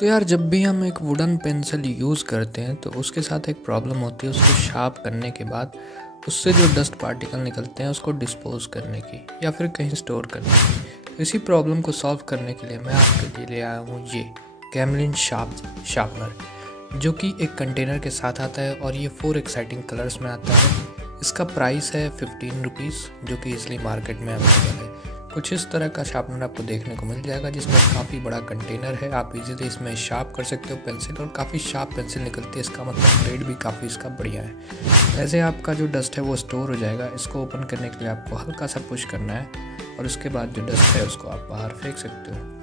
तो यार जब भी हम एक वुडन पेंसिल यूज़ करते हैं तो उसके साथ एक प्रॉब्लम होती है उसको शार्प करने के बाद उससे जो डस्ट पार्टिकल निकलते हैं उसको डिस्पोज करने की या फिर कहीं स्टोर करने की। तो इसी प्रॉब्लम को सॉल्व करने के लिए मैं आपके लिए ले आया हूँ ये कैमलिन शार्पनर, जो कि एक कंटेनर के साथ आता है और ये 4 एक्साइटिंग कलर्स में आता है। इसका प्राइस है 15 रुपीज़, जो कि इसलिए मार्केट में अवेलेबल है। कुछ इस तरह का शार्पनर आपको देखने को मिल जाएगा जिसमें काफ़ी बड़ा कंटेनर है। आप इजीली इसमें शार्प कर सकते हो पेंसिल, और काफ़ी शार्प पेंसिल निकलती है। इसका मतलब ग्रेड भी काफ़ी इसका बढ़िया है। ऐसे आपका जो डस्ट है वो स्टोर हो जाएगा। इसको ओपन करने के लिए आपको हल्का सा पुश करना है और उसके बाद जो डस्ट है उसको आप बाहर फेंक सकते हो।